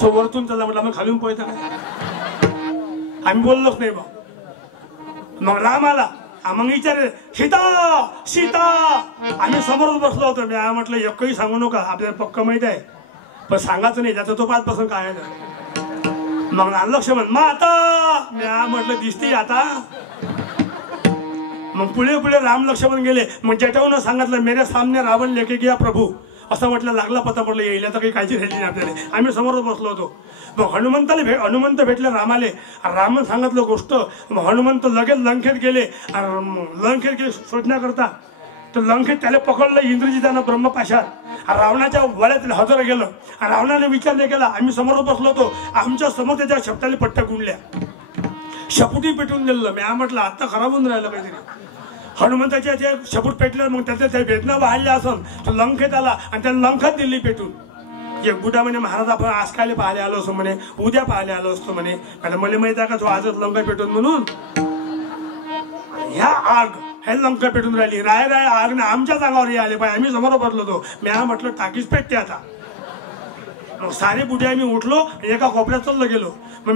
तो वरतून चालला म्हटलं मग खालून पोहायचं काय? आम्ही बोललोच नाही बा. मग राम आला, मग विचार सीता सीता. आम्ही समोरच बसलो होतो. मी म्हटलं एकही सांगू नका, आपल्याला पक्क माहित आहे, पण सांगायचं नाही, त्याचा तो पाचपासून काय आहे. मग लक्ष्मण माता. मी म्हटलं दिसते आता. मग पुढे पुढे राम लक्ष्मण गेले. मग जेठाऊन सांगितलं मेरे सामने रावण लेके गया प्रभू, असं म्हटलं. लागला पता पडलं येईल तर काही काळजी राहिली नाही आपल्याला. आम्ही समोरच बसलो होतो. मग हनुमंत भेटले रामाले. रामन सांगितलं गोष्ट. मग हनुमंत लगेच लंकेत गेले. लंकेत गेले शोधण्याकरता. तर लंकेत त्याला पकडलं इंद्रजितानं ब्रह्मपाशात. रावणाच्या वळ्यात हजर गेलं. रावणाने विचार नाही केला. आम्ही समोर बसलो होतो. आमच्या समोर त्याच्या शब्दाला पट्ट्या गुंडल्या, शपुटी पेटून दिलं. मी म्हटलं आता खराब होऊन राहिलं काहीतरी. हनुमंताच्या ते शपूट पेटलं. मग त्याच्या त्या वेदना वाढल्या असून तो लंकेत आला आणि त्याला लंकात दिली पेटून. एक बुडा म्हणे महाराज आपण आज काय पाहायला आलो असतो म्हणे, उद्या पाहायला आलो असतो म्हणे. मला माहित आहे का तो आजच लंका पेटून म्हणून. ह्या आग हे लंका पेटून राहिली. राय राय आग ना आमच्या अंगावर आले पाहिजे. आम्ही समोर बसलो होतो. मी म्हटलं टाकीच पेटते आता. मग सारे बुढे आम्ही उठलो, एका कोपऱ्यात चाललो गेलो. मग